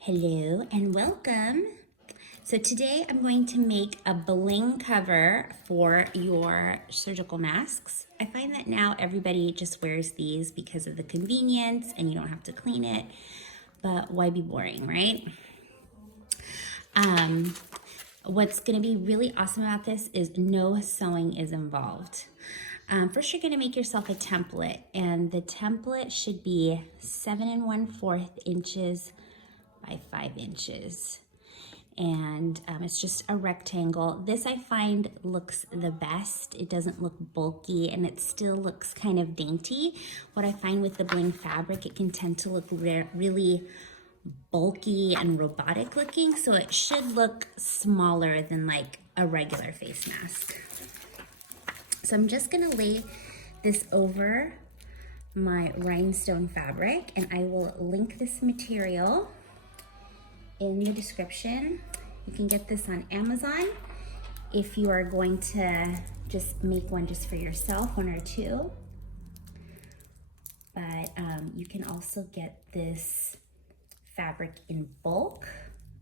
Hello and welcome. So today I'm going to make a bling cover for your surgical masks. I find that now everybody just wears these because of the convenience and you don't have to clean it, but why be boring, right? What's gonna be really awesome about this is no sewing is involved. First, you're gonna make yourself a template, and the template should be 7 1/4 inches by 5 inches. And it's just a rectangle. This I find looks the best. It doesn't look bulky and it still looks kind of dainty. What I find with the bling fabric, it can tend to look really bulky and robotic looking, so it should look smaller than like a regular face mask. So I'm just gonna lay this over my rhinestone fabric, and I will link this material in the description. You can get this on Amazon if you are going to just make one just for yourself, one or two. But you can also get this fabric in bulk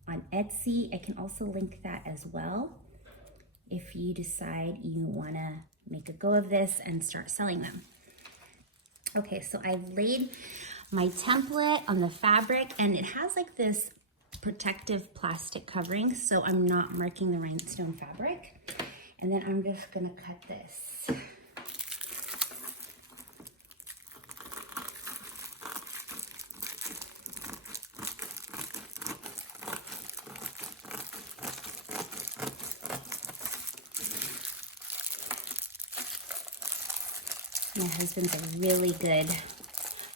on Etsy. I can also link that as well if you decide you wanna make a go of this and start selling them. Okay, so I've laid my template on the fabric, and it has like this protective plastic covering, so I'm not marking the rhinestone fabric. And then I'm just gonna cut this. My husband's a really good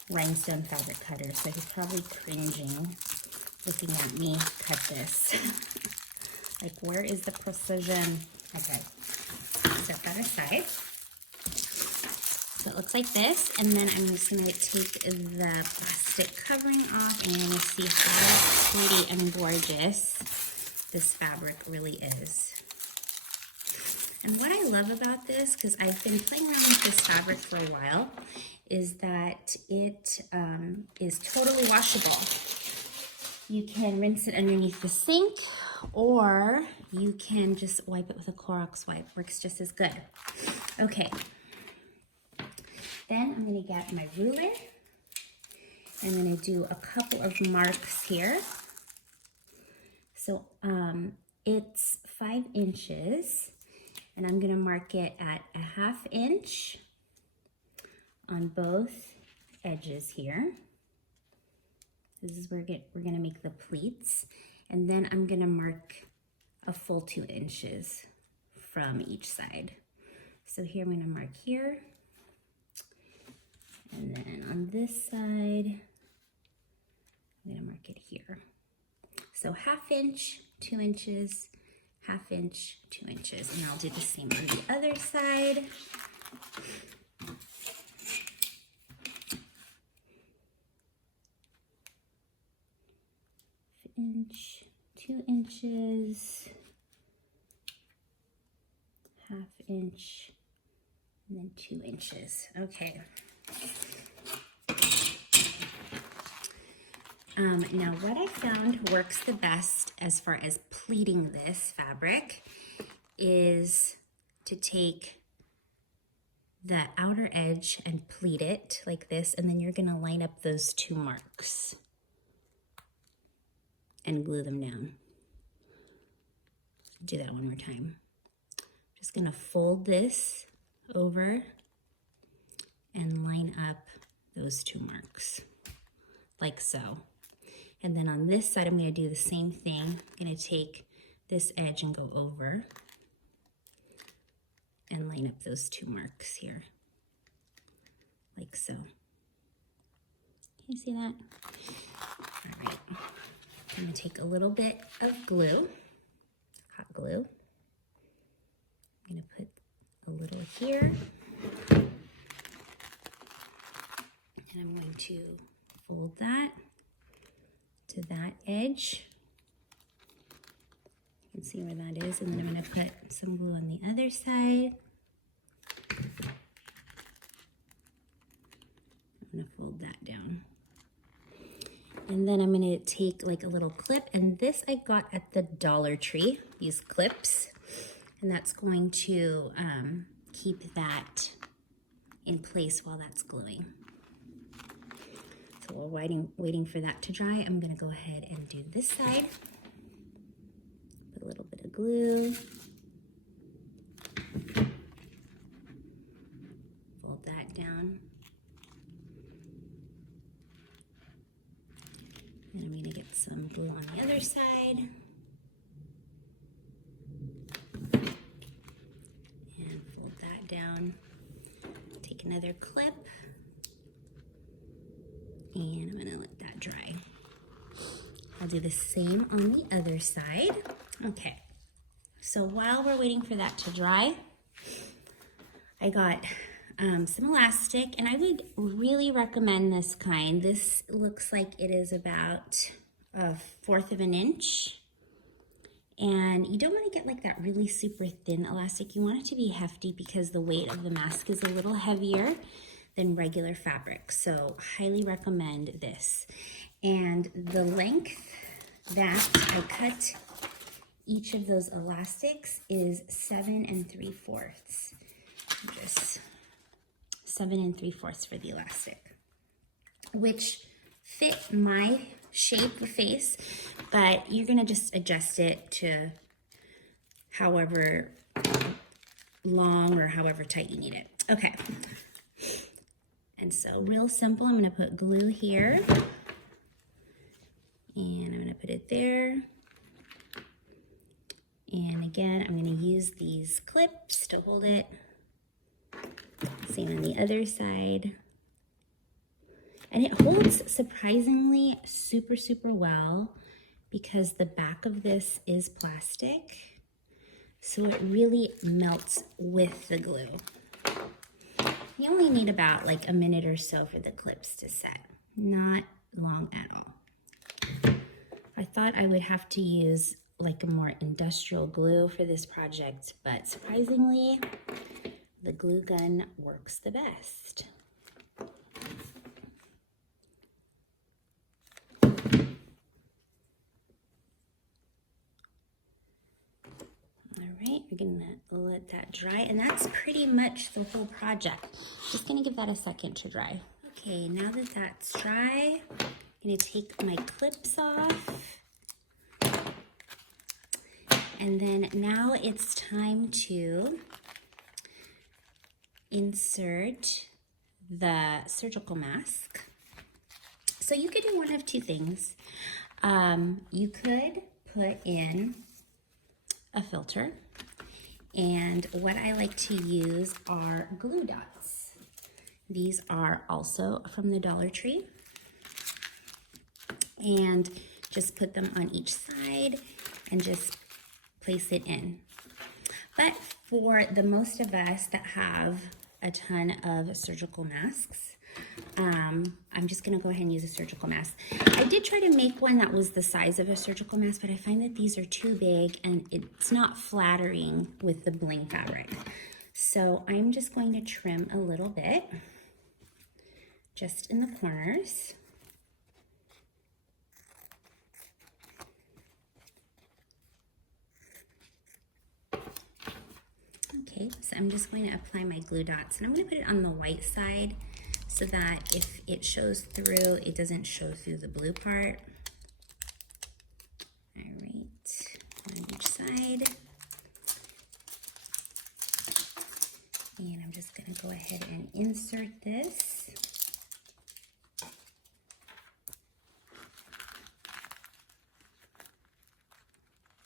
rhinestone fabric cutter, so he's probably cringing looking at me cut this. Like, where is the precision? Okay, set that aside. So it looks like this, and then I'm just gonna take the plastic covering off, and you're gonna see how pretty and gorgeous this fabric really is. And what I love about this, because I've been playing around with this fabric for a while, is that it is totally washable. You can rinse it underneath the sink, or you can just wipe it with a Clorox wipe. Works just as good. Okay. Then I'm gonna get my ruler. I'm gonna do a couple of marks here. So it's 5 inches, and I'm gonna mark it at a 1/2 inch on both edges here. This is where we're gonna make the pleats. And then I'm gonna mark a full 2 inches from each side. So here I'm gonna mark here. And then on this side, I'm gonna mark it here. So 1/2 inch, 2 inches, 1/2 inch, 2 inches. And I'll do the same on the other side. Inch, 2 inches, 1/2 inch, and then 2 inches. Okay. Now what I found works the best as far as pleating this fabric is to take the outer edge and pleat it like this, and then you're gonna line up those 2 marks and glue them down. Do that one more time. Just gonna fold this over and line up those 2 marks, like so. And then on this side, I'm gonna do the same thing. I'm gonna take this edge and go over and line up those 2 marks here, like so. Can you see that? All right. I'm gonna take a little bit of glue, hot glue. I'm gonna put a little here. And I'm going to fold that to that edge. You can see where that is. And then I'm gonna put some glue on the other side. I'm gonna fold that down. And then I'm gonna take like a little clip, and this I got at the Dollar Tree, these clips, and that's going to keep that in place while that's gluing. So while waiting for that to dry, I'm gonna go ahead and do this side. Put a little bit of glue. Fold that down. And I'm gonna get some glue on the other side. And fold that down. Take another clip. And I'm gonna let that dry. I'll do the same on the other side. Okay, so while we're waiting for that to dry, I got some elastic, and I would really recommend this kind. This looks like it is about 1/4 of an inch. And you don't want to get like that really super thin elastic. You want it to be hefty because the weight of the mask is a little heavier than regular fabric. So highly recommend this. And the length that I cut each of those elastics is 7 3/4. Just 7 3/4 for the elastic, which fit my shape of face, but you're gonna just adjust it to however long or however tight you need it. Okay. And so real simple, I'm gonna put glue here, and I'm gonna put it there. And again, I'm gonna use these clips to hold it. Same on the other side. And it holds surprisingly super, super well because the back of this is plastic. So it really melts with the glue. You only need about like a minute or so for the clips to set. Not long at all. I thought I would have to use like a more industrial glue for this project, but surprisingly, the glue gun works the best. All right, we're gonna let that dry, and that's pretty much the whole project. Just gonna give that a second to dry. Okay, now that that's dry, I'm gonna take my clips off. And then now it's time to insert the surgical mask. So you could do one of two things. You could put in a filter, and what I like to use are glue dots. These are also from the Dollar Tree, and just put them on each side and just place it in. But for the most of us that have a ton of surgical masks, I'm just gonna go ahead and use a surgical mask. I did try to make one that was the size of a surgical mask, but I find that these are too big and it's not flattering with the bling fabric. So I'm just going to trim a little bit, just in the corners. Okay, so I'm just going to apply my glue dots, and I'm going to put it on the white side so that if it shows through, it doesn't show through the blue part. All right, on each side. And I'm just going to go ahead and insert this.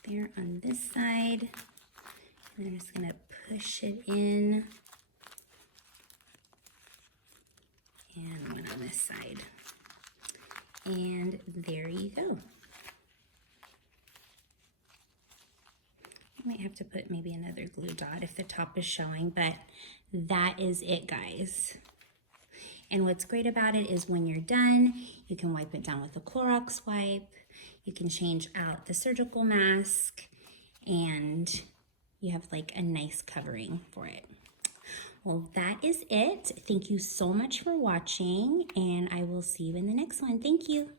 There on this side. And I'm just going to push it in, and one on this side. And there you go. I might have to put maybe another glue dot if the top is showing, but that is it, guys. And what's great about it is when you're done, you can wipe it down with a Clorox wipe. You can change out the surgical mask, and you have like a nice covering for it. Well, that is it. Thank you so much for watching, and I will see you in the next one. Thank you.